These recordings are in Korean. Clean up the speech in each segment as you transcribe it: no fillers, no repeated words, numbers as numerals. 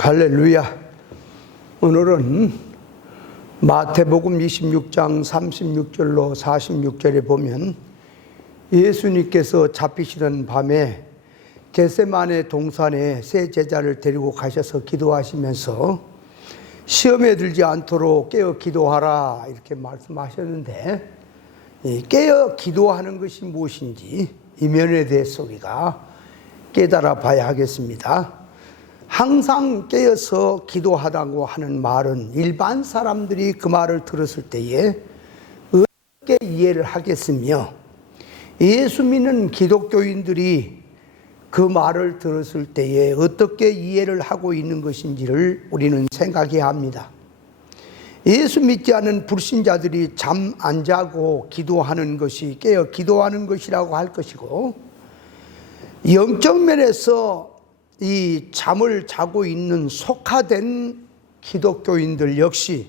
할렐루야. 오늘은 마태복음 26장 36절로 46절에 보면 예수님께서 잡히시던 밤에 겟세마네 동산에 세 제자를 데리고 가셔서 기도하시면서 시험에 들지 않도록 깨어 기도하라 이렇게 말씀하셨는데, 깨어 기도하는 것이 무엇인지 이 면에 대해서 우리가 깨달아 봐야 하겠습니다. 항상 깨어서 기도하다고 하는 말은 일반 사람들이 그 말을 들었을 때에 어떻게 이해를 하겠으며, 예수 믿는 기독교인들이 그 말을 들었을 때에 어떻게 이해를 하고 있는 것인지를 우리는 생각해야 합니다. 예수 믿지 않는 불신자들이 잠 안 자고 기도하는 것이 깨어 기도하는 것이라고 할 것이고, 영적 면에서 이 잠을 자고 있는 속화된 기독교인들 역시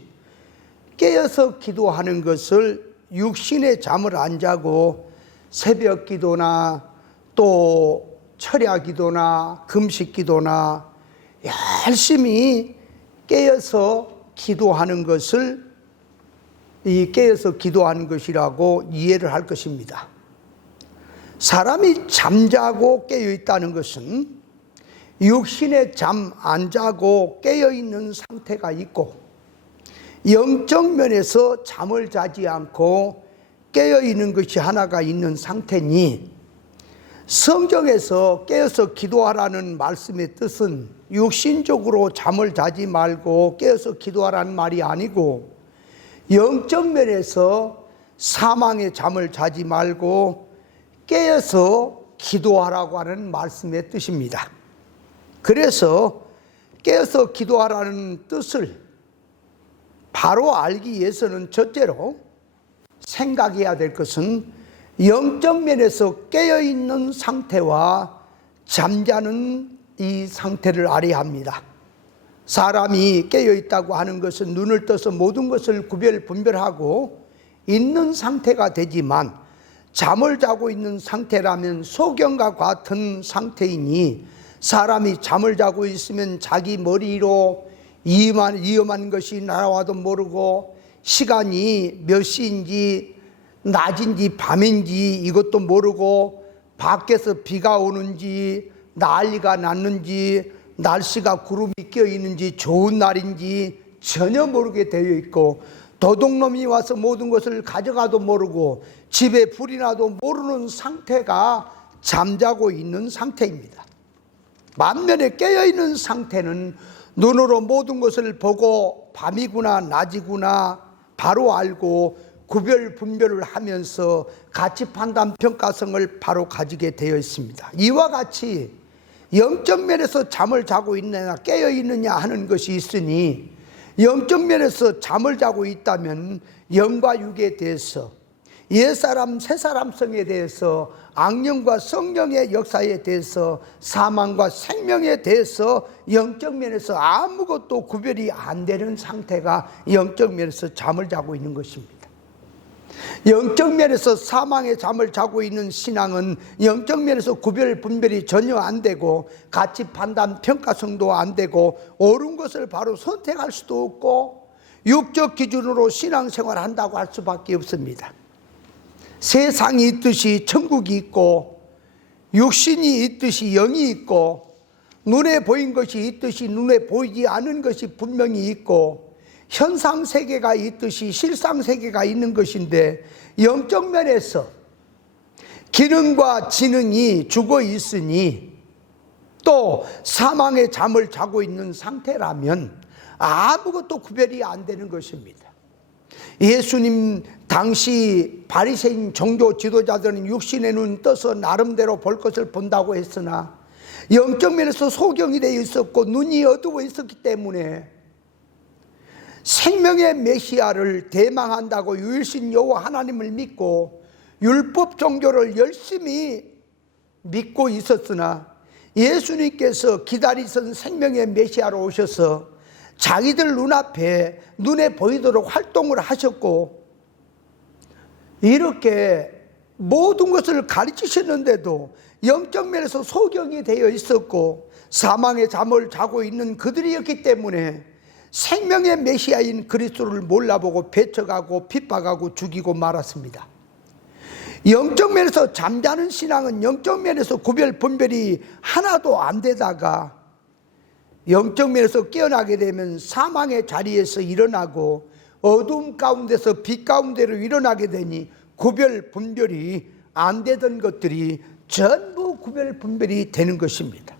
깨어서 기도하는 것을 육신의 잠을 안 자고 새벽 기도나 또 철야 기도나 금식 기도나 열심히 깨어서 기도하는 것을 깨어서 기도하는 것이라고 이해를 할 것입니다. 사람이 잠자고 깨어 있다는 것은 육신의 잠 안 자고 깨어 있는 상태가 있고, 영적 면에서 잠을 자지 않고 깨어 있는 것이 하나가 있는 상태니, 성경에서 깨어서 기도하라는 말씀의 뜻은 육신적으로 잠을 자지 말고 깨어서 기도하라는 말이 아니고, 영적 면에서 사망의 잠을 자지 말고 깨어서 기도하라고 하는 말씀의 뜻입니다. 그래서 깨어서 기도하라는 뜻을 바로 알기 위해서는 첫째로 생각해야 될 것은 영적 면에서 깨어있는 상태와 잠자는 이 상태를 알아야 합니다. 사람이 깨어있다고 하는 것은 눈을 떠서 모든 것을 분별하고 있는 상태가 되지만, 잠을 자고 있는 상태라면 소경과 같은 상태이니, 사람이 잠을 자고 있으면 자기 머리로 위험한 것이 날아와도 모르고, 시간이 몇 시인지 낮인지 밤인지 이것도 모르고, 밖에서 비가 오는지 난리가 났는지 날씨가 구름이 껴있는지 좋은 날인지 전혀 모르게 되어 있고, 도둑놈이 와서 모든 것을 가져가도 모르고 집에 불이 나도 모르는 상태가 잠자고 있는 상태입니다. 만면에 깨어있는 상태는 눈으로 모든 것을 보고 밤이구나 낮이구나 바로 알고 분별을 하면서 가치 판단 평가성을 바로 가지게 되어 있습니다. 이와 같이 영적 면에서 잠을 자고 있느냐 깨어있느냐 하는 것이 있으니, 영적 면에서 잠을 자고 있다면 영과 육에 대해서, 옛사람 새사람성에 대해서, 악령과 성령의 역사에 대해서, 사망과 생명에 대해서 영적 면에서 아무것도 구별이 안 되는 상태가 영적 면에서 잠을 자고 있는 것입니다. 영적 면에서 사망의 잠을 자고 있는 신앙은 영적 면에서 분별이 전혀 안 되고, 가치 판단 평가성도 안 되고, 옳은 것을 바로 선택할 수도 없고, 육적 기준으로 신앙생활을 한다고 할 수밖에 없습니다. 세상이 있듯이 천국이 있고, 육신이 있듯이 영이 있고, 눈에 보인 것이 있듯이 눈에 보이지 않은 것이 분명히 있고, 현상세계가 있듯이 실상세계가 있는 것인데, 영적 면에서 기능과 지능이 죽어 있으니 또 사망의 잠을 자고 있는 상태라면 아무것도 구별이 안 되는 것입니다. 예수님 당시 바리새인 종교 지도자들은 육신의 눈 떠서 나름대로 볼 것을 본다고 했으나, 영적 면에서 소경이 되어 있었고 눈이 어두워 있었기 때문에 생명의 메시아를 대망한다고 유일신 여호와 하나님을 믿고 율법 종교를 열심히 믿고 있었으나, 예수님께서 기다리던 생명의 메시아로 오셔서 자기들 눈앞에 눈에 보이도록 활동을 하셨고, 이렇게 모든 것을 가르치셨는데도 영적 면에서 소경이 되어 있었고, 사망의 잠을 자고 있는 그들이었기 때문에 생명의 메시아인 그리스도를 몰라보고 배척하고 핍박하고 죽이고 말았습니다. 영적 면에서 잠자는 신앙은 영적 면에서 구별 분별이 하나도 안 되다가 영적 면에서 깨어나게 되면 사망의 자리에서 일어나고 어둠 가운데서 빛 가운데로 일어나게 되니 구별 분별이 안 되던 것들이 전부 구별 분별이 되는 것입니다.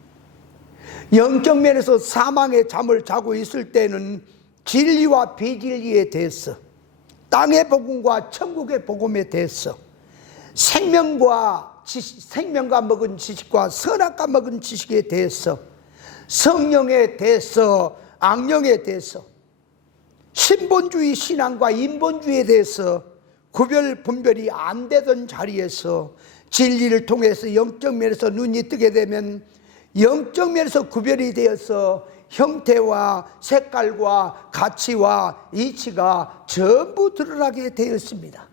영적 면에서 사망의 잠을 자고 있을 때는 진리와 비진리에 대해서, 땅의 복음과 천국의 복음에 대해서, 생명과 먹은 지식과 선악과 먹은 지식에 대해서, 성령에 대해서, 악령에 대해서, 신본주의 신앙과 인본주의에 대해서 구별 분별이 안 되던 자리에서 진리를 통해서 영적 면에서 눈이 뜨게 되면 영적 면에서 구별이 되어서 형태와 색깔과 가치와 이치가 전부 드러나게 되었습니다.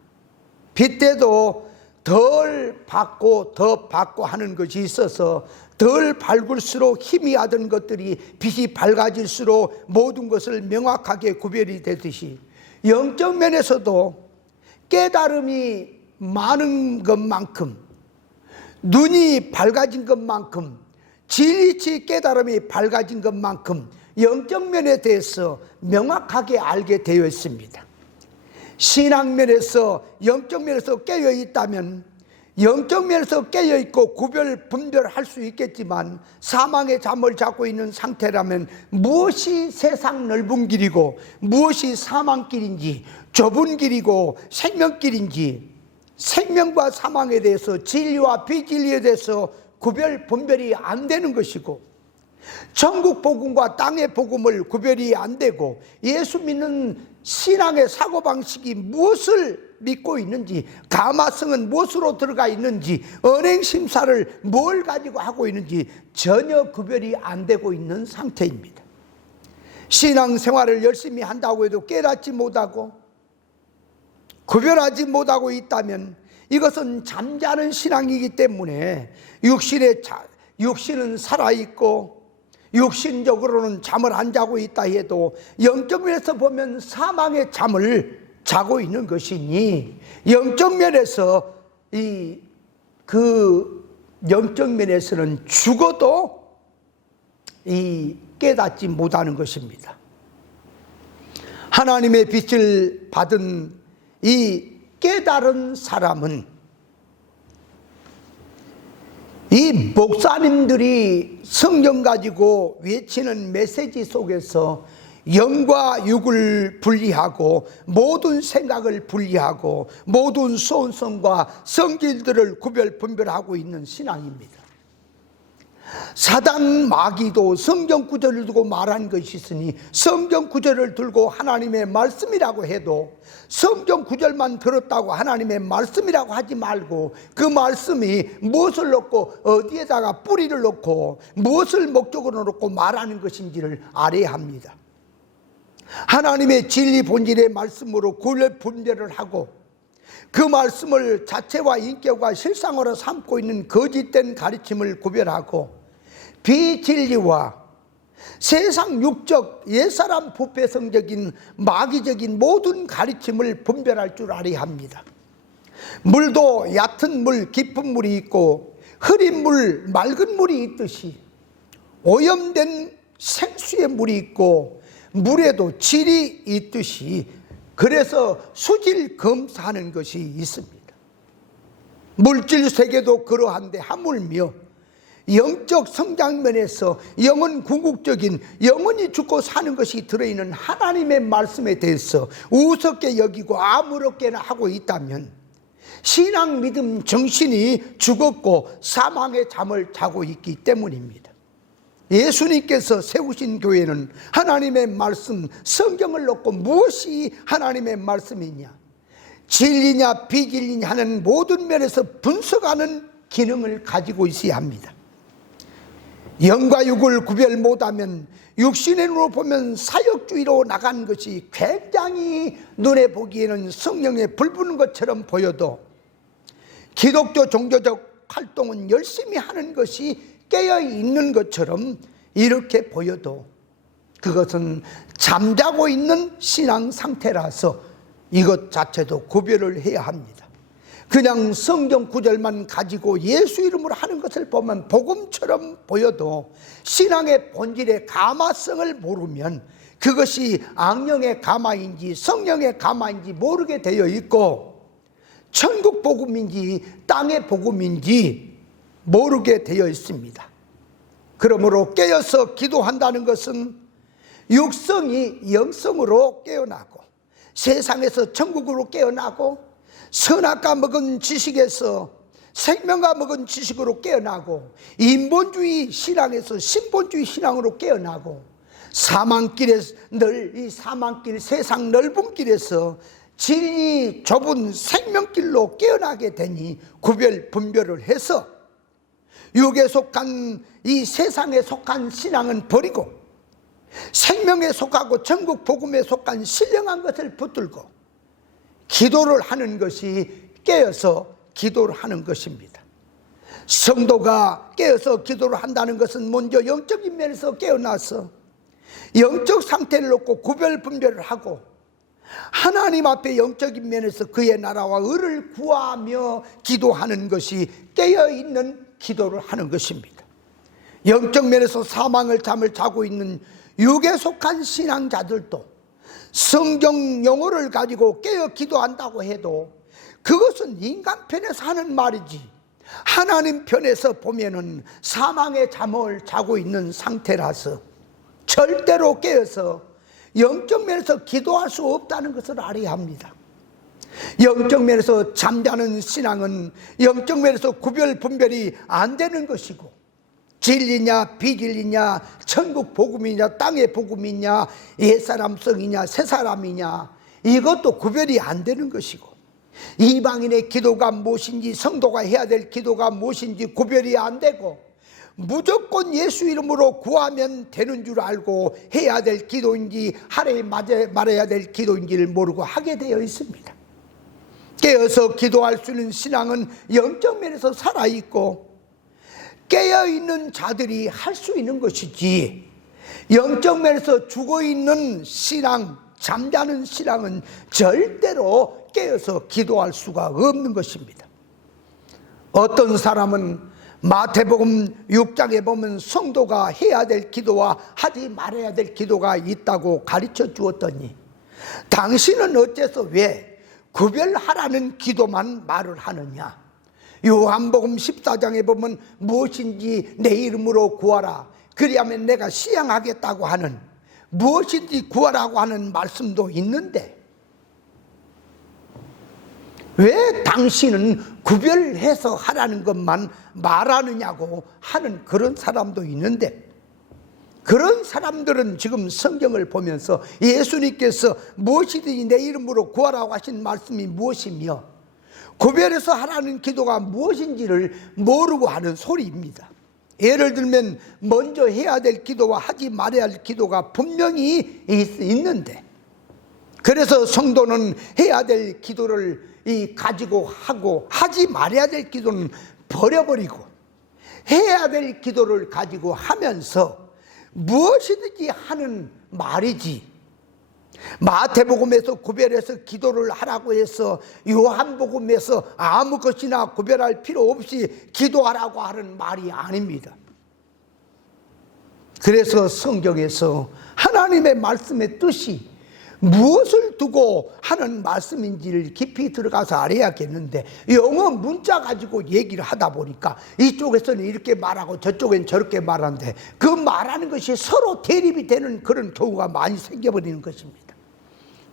빛때도 덜 받고 더 받고 하는 것이 있어서 덜 밝을수록 희미하던 것들이 빛이 밝아질수록 모든 것을 명확하게 구별이 되듯이 영적 면에서도 깨달음이 많은 것만큼, 눈이 밝아진 것만큼, 진리치 깨달음이 밝아진 것만큼 영적 면에 대해서 명확하게 알게 되어 있습니다. 신앙면에서 영적 면에서 깨어 있다면 영적 면에서 깨어 있고 구별 분별할 수 있겠지만 사망의 잠을 자고 있는 상태라면 무엇이 세상 넓은 길이고 무엇이 사망길인지, 좁은 길이고 생명길인지, 생명과 사망에 대해서 진리와 비진리에 대해서 구별 분별이 안 되는 것이고, 천국 복음과 땅의 복음을 구별이 안 되고, 예수 믿는 신앙의 사고방식이 무엇을 믿고 있는지, 가마성은 무엇으로 들어가 있는지, 언행심사를 뭘 가지고 하고 있는지 전혀 구별이 안 되고 있는 상태입니다. 신앙생활을 열심히 한다고 해도 깨닫지 못하고 구별하지 못하고 있다면 이것은 잠자는 신앙이기 때문에 육신은 살아있고 육신적으로는 잠을 안 자고 있다 해도 영적 면에서 보면 사망의 잠을 자고 있는 것이니, 영적 면에서 영적 면에서는 죽어도 깨닫지 못하는 것입니다. 하나님의 빛을 받은 이 깨달은 사람은 이 목사님들이 성경 가지고 외치는 메시지 속에서 영과 육을 분리하고 모든 생각을 분리하고 모든 소원성과 성질들을 구별 분별하고 있는 신앙입니다. 사단 마귀도 성경 구절을 두고 말한 것이 있으니 성경 구절을 들고 하나님의 말씀이라고 해도 성경 구절만 들었다고 하나님의 말씀이라고 하지 말고 그 말씀이 무엇을 놓고 어디에다가 뿌리를 놓고 무엇을 목적으로 놓고 말하는 것인지를 알아야 합니다. 하나님의 진리 본질의 말씀으로 구별 분별을 하고 그 말씀을 자체와 인격과 실상으로 삼고 있는 거짓된 가르침을 구별하고 비진리와 세상 육적 옛사람 부패성적인 마귀적인 모든 가르침을 분별할 줄 알아야 합니다. 물도 얕은 물, 깊은 물이 있고 흐린 물, 맑은 물이 있듯이 오염된 생수의 물이 있고 물에도 질이 있듯이 그래서 수질 검사하는 것이 있습니다. 물질 세계도 그러한데 하물며 영적 성장면에서 영은 궁극적인 영원히 죽고 사는 것이 들어있는 하나님의 말씀에 대해서 우습게 여기고 아무렇게나 하고 있다면 신앙 믿음 정신이 죽었고 사망의 잠을 자고 있기 때문입니다. 예수님께서 세우신 교회는 하나님의 말씀, 성경을 놓고 무엇이 하나님의 말씀이냐, 진리냐 비진리냐 하는 모든 면에서 분석하는 기능을 가지고 있어야 합니다. 영과 육을 구별 못하면 육신의 눈으로 보면 사역주의로 나간 것이 굉장히 눈에 보기에는 성령에 불붙는 것처럼 보여도 기독교 종교적 활동은 열심히 하는 것이 깨어 있는 것처럼 이렇게 보여도 그것은 잠자고 있는 신앙 상태라서 이것 자체도 구별을 해야 합니다. 그냥 성경 구절만 가지고 예수 이름으로 하는 것을 보면 복음처럼 보여도 신앙의 본질의 감화성을 모르면 그것이 악령의 감화인지 성령의 감화인지 모르게 되어 있고 천국 복음인지 땅의 복음인지 모르게 되어 있습니다. 그러므로 깨어서 기도한다는 것은 육성이 영성으로 깨어나고 세상에서 천국으로 깨어나고 선악과 먹은 지식에서 생명과 먹은 지식으로 깨어나고 인본주의 신앙에서 신본주의 신앙으로 깨어나고 사망길에 이 사망길 세상 넓은 길에서 진리 좁은 생명길로 깨어나게 되니 구별 분별을 해서 육에 속한 이 세상에 속한 신앙은 버리고 생명에 속하고 천국 복음에 속한 신령한 것을 붙들고 기도를 하는 것이 깨어서 기도를 하는 것입니다. 성도가 깨어서 기도를 한다는 것은 먼저 영적인 면에서 깨어나서 영적 상태를 놓고 구별 분별을 하고 하나님 앞에 영적인 면에서 그의 나라와 의를 구하며 기도하는 것이 깨어있는 기도를 하는 것입니다. 영적 면에서 사망을 잠을 자고 있는 육에 속한 신앙자들도 성경 용어를 가지고 깨어 기도한다고 해도 그것은 인간 편에서 하는 말이지 하나님 편에서 보면은 사망의 잠을 자고 있는 상태라서 절대로 깨어서 영적 면에서 기도할 수 없다는 것을 알아야 합니다. 영적 면에서 잠자는 신앙은 영적 면에서 구별 분별이 안 되는 것이고 진리냐 비진리냐 천국 복음이냐 땅의 복음이냐 옛사람성이냐 새사람이냐 이것도 구별이 안 되는 것이고 이방인의 기도가 무엇인지 성도가 해야 될 기도가 무엇인지 구별이 안 되고 무조건 예수 이름으로 구하면 되는 줄 알고 해야 될 기도인지 하래 말해야 될 기도인지를 모르고 하게 되어 있습니다. 깨어서 기도할 수 있는 신앙은 영적 면에서 살아있고 깨어있는 자들이 할 수 있는 것이지 영적 면에서 죽어있는 신앙, 잠자는 신앙은 절대로 깨어서 기도할 수가 없는 것입니다. 어떤 사람은 마태복음 6장에 보면 성도가 해야 될 기도와 하지 말아야 될 기도가 있다고 가르쳐 주었더니 당신은 어째서 왜 구별하라는 기도만 말을 하느냐? 요한복음 14장에 보면 무엇인지 내 이름으로 구하라 그리하면 내가 시행하겠다고 하는 무엇인지 구하라고 하는 말씀도 있는데 왜 당신은 구별해서 하라는 것만 말하느냐고 하는 그런 사람도 있는데 그런 사람들은 지금 성경을 보면서 예수님께서 무엇이든지 내 이름으로 구하라고 하신 말씀이 무엇이며 구별해서 하라는 기도가 무엇인지를 모르고 하는 소리입니다. 예를 들면 먼저 해야 될 기도와 하지 말아야 할 기도가 분명히 있는데 그래서 성도는 해야 될 기도를 가지고 하고 하지 말아야 될 기도는 버려버리고 해야 될 기도를 가지고 하면서 무엇이든지 하는 말이지 마태복음에서 구별해서 기도를 하라고 해서 요한복음에서 아무 것이나 구별할 필요 없이 기도하라고 하는 말이 아닙니다. 그래서 성경에서 하나님의 말씀의 뜻이 무엇을 두고 하는 말씀인지를 깊이 들어가서 알아야겠는데 영어 문자 가지고 얘기를 하다 보니까 이쪽에서는 이렇게 말하고 저쪽엔 저렇게 말하는데 그 말하는 것이 서로 대립이 되는 그런 경우가 많이 생겨버리는 것입니다.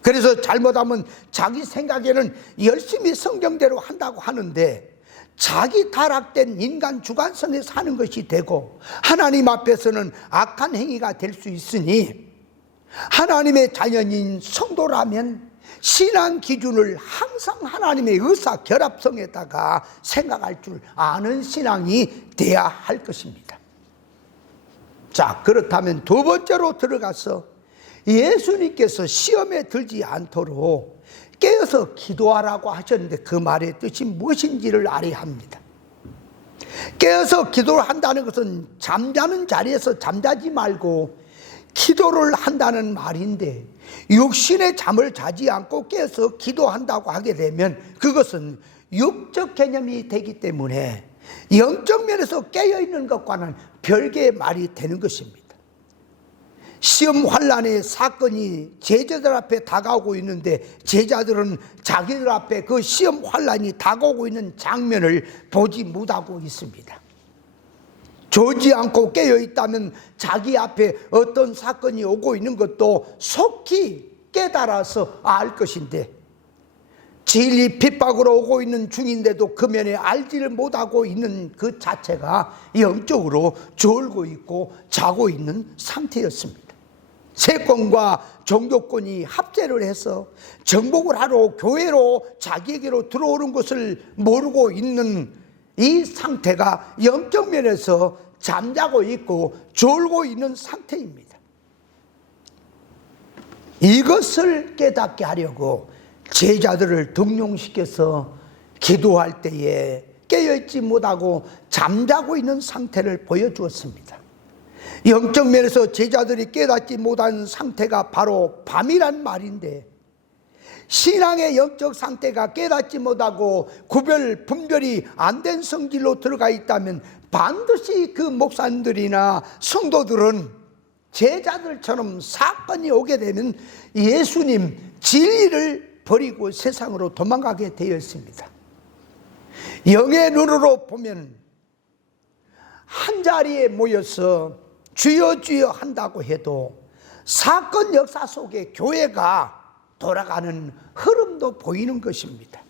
그래서 잘못하면 자기 생각에는 열심히 성경대로 한다고 하는데 자기 타락된 인간 주관성에 사는 것이 되고 하나님 앞에서는 악한 행위가 될 수 있으니 하나님의 자녀인 성도라면 신앙 기준을 항상 하나님의 의사 결합성에다가 생각할 줄 아는 신앙이 돼야 할 것입니다. 자, 그렇다면 두 번째로 들어가서 예수님께서 시험에 들지 않도록 깨어서 기도하라고 하셨는데 그 말의 뜻이 무엇인지를 알아야 합니다. 깨어서 기도를 한다는 것은 잠자는 자리에서 잠자지 말고 기도를 한다는 말인데, 육신의 잠을 자지 않고 깨어서 기도한다고 하게 되면 그것은 육적 개념이 되기 때문에 영적 면에서 깨어있는 것과는 별개의 말이 되는 것입니다. 시험 환난의 사건이 제자들 앞에 다가오고 있는데 제자들은 자기들 앞에 그 시험 환난이 다가오고 있는 장면을 보지 못하고 있습니다. 조지 않고 깨어있다면 자기 앞에 어떤 사건이 오고 있는 것도 속히 깨달아서 알 것인데, 진리 핍박으로 오고 있는 중인데도 그 면에 알지를 못하고 있는 그 자체가 영적으로 졸고 있고 자고 있는 상태였습니다. 세권과 종교권이 합세를 해서 정복을 하러 교회로 자기에게로 들어오는 것을 모르고 있는 이 상태가 영적 면에서 잠자고 있고 졸고 있는 상태입니다. 이것을 깨닫게 하려고 제자들을 등용시켜서 기도할 때에 깨어있지 못하고 잠자고 있는 상태를 보여주었습니다. 영적 면에서 제자들이 깨닫지 못한 상태가 바로 밤이란 말인데, 신앙의 영적 상태가 깨닫지 못하고 분별이 안 된 성질로 들어가 있다면 반드시 그 목사님들이나 성도들은 제자들처럼 사건이 오게 되면 예수님 진리를 버리고 세상으로 도망가게 되어 있습니다. 영의 눈으로 보면 한 자리에 모여서 주여 주여 한다고 해도 사건 역사 속에 교회가 돌아가는 흐름도 보이는 것입니다.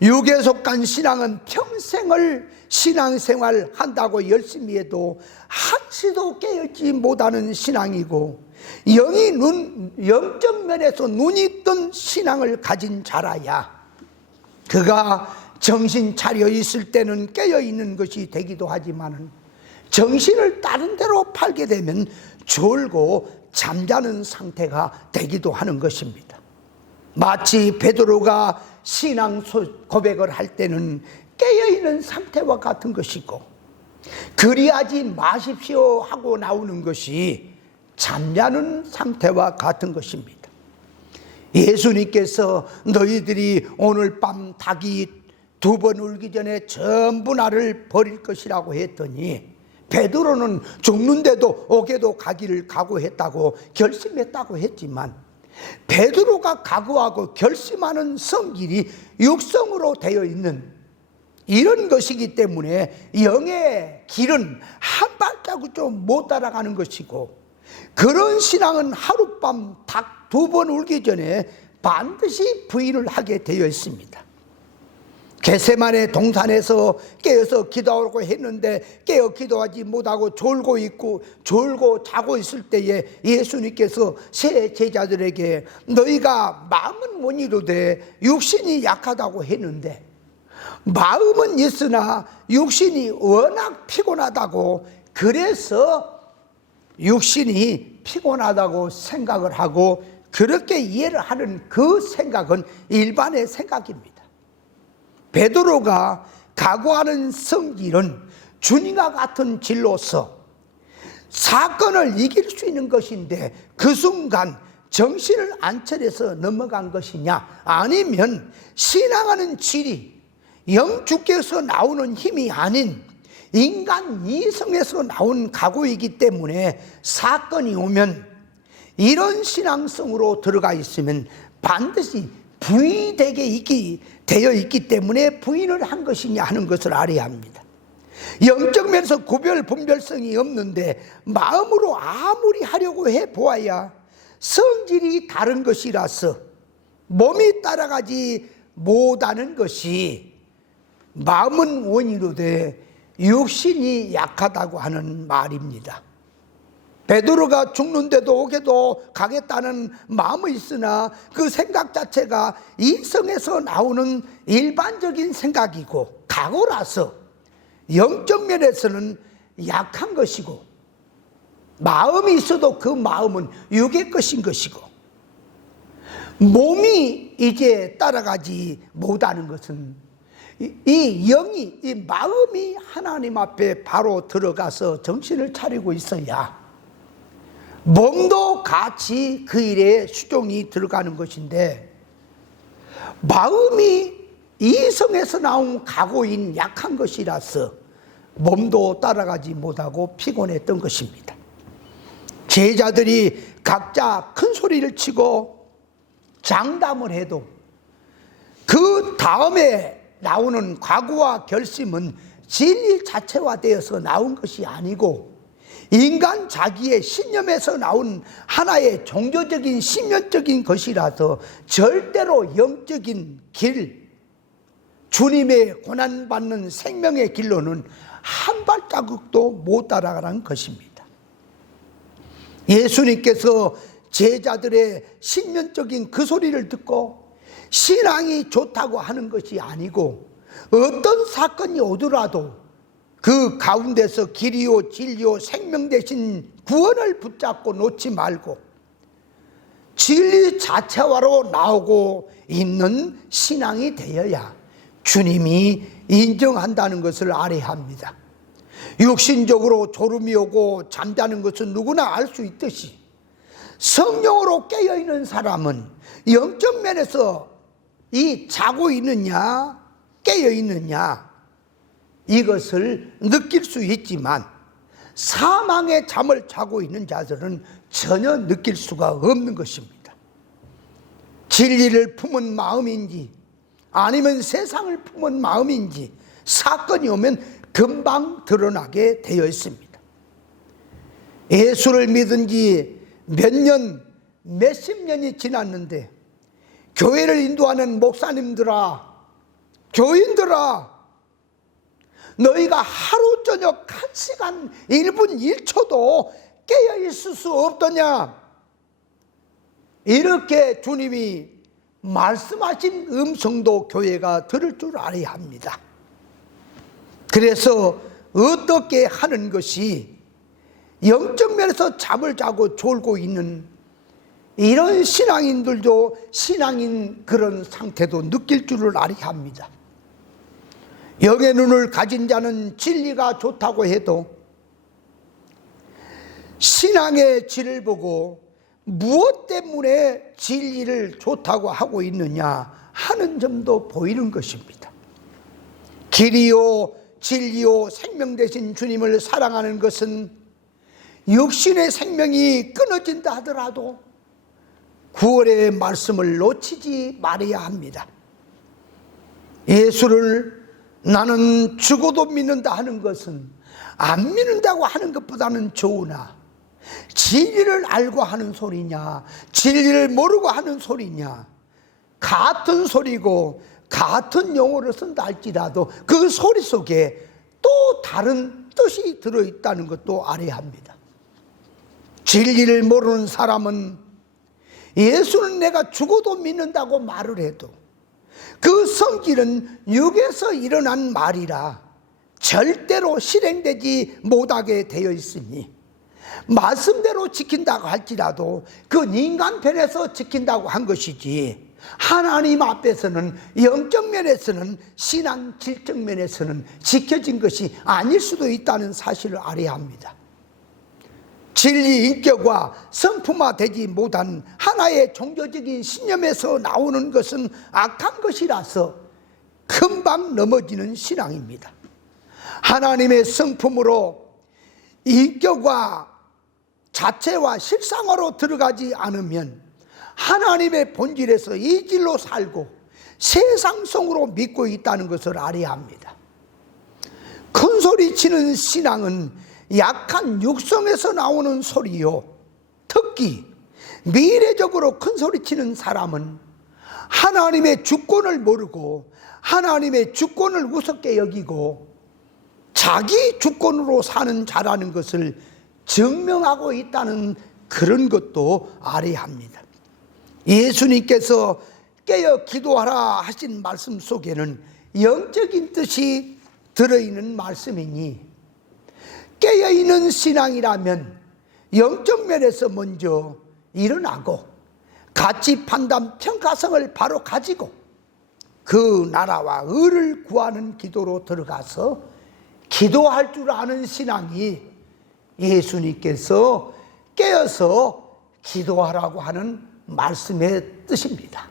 육에 속한 신앙은 평생을 신앙생활 한다고 열심히 해도 한시도 깨어있지 못하는 신앙이고, 영적 면에서 눈이 뜬 신앙을 가진 자라야 그가 정신 차려 있을 때는 깨어있는 것이 되기도 하지만, 정신을 다른 데로 팔게 되면 졸고 잠자는 상태가 되기도 하는 것입니다. 마치 베드로가 신앙 고백을 할 때는 깨어있는 상태와 같은 것이고, 그리하지 마십시오 하고 나오는 것이 잠자는 상태와 같은 것입니다. 예수님께서 너희들이 오늘 밤 닭이 2번 울기 전에 전부 나를 버릴 것이라고 했더니, 베드로는 죽는데도 옥에도 가기를 각오했다고 결심했다고 했지만, 베드로가 각오하고 결심하는 성질이 육성으로 되어 있는 이런 것이기 때문에 영의 길은 한 발자국도 못 따라가는 것이고, 그런 신앙은 하룻밤 닭 2번 울기 전에 반드시 부인을 하게 되어 있습니다. 겟세마네 동산에서 깨어서 기도하려고 했는데 깨어 기도하지 못하고 졸고 자고 있을 때에 예수님께서 세 제자들에게 너희가 마음은 원이로되 육신이 약하다고 했는데, 마음은 있으나 육신이 워낙 피곤하다고, 그래서 육신이 피곤하다고 생각을 하고 그렇게 이해를 하는 그 생각은 일반의 생각입니다. 베드로가 각오하는 성질은 주님과 같은 진로서 사건을 이길 수 있는 것인데, 그 순간 정신을 안 차려서 넘어간 것이냐, 아니면 신앙하는 질이 영주께서 나오는 힘이 아닌 인간 이성에서 나온 각오이기 때문에 사건이 오면 이런 신앙성으로 들어가 있으면 반드시 부인되게 되어 있기 때문에 부인을 한 것이냐 하는 것을 알아야 합니다. 영적 면에서 분별성이 없는데 마음으로 아무리 하려고 해보아야 성질이 다른 것이라서 몸이 따라가지 못하는 것이, 마음은 원이로되 육신이 약하다고 하는 말입니다. 베드로가 죽는데도 옥에도 가겠다는 마음이 있으나 그 생각 자체가 이성에서 나오는 일반적인 생각이고 각오라서 영적 면에서는 약한 것이고, 마음이 있어도 그 마음은 육의 것인 것이고, 몸이 이제 따라가지 못하는 것은 이 영이, 이 마음이 하나님 앞에 바로 들어가서 정신을 차리고 있어야 몸도 같이 그 일에 수종이 들어가는 것인데, 마음이 이성에서 나온 각오인 약한 것이라서 몸도 따라가지 못하고 피곤했던 것입니다. 제자들이 각자 큰 소리를 치고 장담을 해도 그 다음에 나오는 각오와 결심은 진리 자체화되어서 나온 것이 아니고 인간 자기의 신념에서 나온 하나의 종교적인 신념적인 것이라서 절대로 영적인 길, 주님의 고난받는 생명의 길로는 한 발자국도 못 따라가는 것입니다. 예수님께서 제자들의 신념적인 그 소리를 듣고 신앙이 좋다고 하는 것이 아니고, 어떤 사건이 오더라도 그 가운데서 길이요 진리요 생명 대신 구원을 붙잡고 놓지 말고 진리 자체화로 나오고 있는 신앙이 되어야 주님이 인정한다는 것을 알아야 합니다. 육신적으로 졸음이 오고 잠자는 것은 누구나 알 수 있듯이 성령으로 깨어있는 사람은 영적 면에서 이 자고 있느냐 깨어있느냐 이것을 느낄 수 있지만, 사망의 잠을 자고 있는 자들은 전혀 느낄 수가 없는 것입니다. 진리를 품은 마음인지 아니면 세상을 품은 마음인지 사건이 오면 금방 드러나게 되어 있습니다. 예수를 믿은 지 몇 년, 몇십 년이 지났는데 교회를 인도하는 목사님들아, 교인들아, 너희가 하루 저녁 1시간 1분 1초도 깨어있을 수 없더냐, 이렇게 주님이 말씀하신 음성도 교회가 들을 줄 알아야 합니다. 그래서 어떻게 하는 것이 영적 면에서 잠을 자고 졸고 있는 이런 신앙인들도 신앙인 그런 상태도 느낄 줄을 알아야 합니다. 영의 눈을 가진 자는 진리가 좋다고 해도 신앙의 질을 보고 무엇 때문에 진리를 좋다고 하고 있느냐 하는 점도 보이는 것입니다. 길이요 진리요 생명 되신 주님을 사랑하는 것은 육신의 생명이 끊어진다 하더라도 구원의 말씀을 놓치지 말아야 합니다. 예수를 나는 죽어도 믿는다 하는 것은 안 믿는다고 하는 것보다는 좋으나, 진리를 알고 하는 소리냐 진리를 모르고 하는 소리냐 같은 소리고 같은 용어를 쓴다 할지라도 그 소리 속에 또 다른 뜻이 들어있다는 것도 알아야 합니다. 진리를 모르는 사람은 예수는 내가 죽어도 믿는다고 말을 해도 그 성질은 육에서 일어난 말이라 절대로 실행되지 못하게 되어 있으니, 말씀대로 지킨다고 할지라도 그 인간편에서 지킨다고 한 것이지 하나님 앞에서는 영적 면에서는 신앙 질적 면에서는 지켜진 것이 아닐 수도 있다는 사실을 알아야 합니다. 진리 인격과 성품화되지 못한 하나의 종교적인 신념에서 나오는 것은 악한 것이라서 금방 넘어지는 신앙입니다. 하나님의 성품으로 인격과 자체와 실상으로 들어가지 않으면 하나님의 본질에서 이질로 살고 세상성으로 믿고 있다는 것을 알아야 합니다. 큰 소리 치는 신앙은 약한 육성에서 나오는 소리요, 특히 미래적으로 큰 소리 치는 사람은 하나님의 주권을 모르고 하나님의 주권을 우습게 여기고 자기 주권으로 사는 자라는 것을 증명하고 있다는 그런 것도 알아야 합니다. 예수님께서 깨어 기도하라 하신 말씀 속에는 영적인 뜻이 들어있는 말씀이니, 깨어있는 신앙이라면 영적 면에서 먼저 일어나고 가치 판단 평가성을 바로 가지고 그 나라와 의를 구하는 기도로 들어가서 기도할 줄 아는 신앙이 예수님께서 깨어서 기도하라고 하는 말씀의 뜻입니다.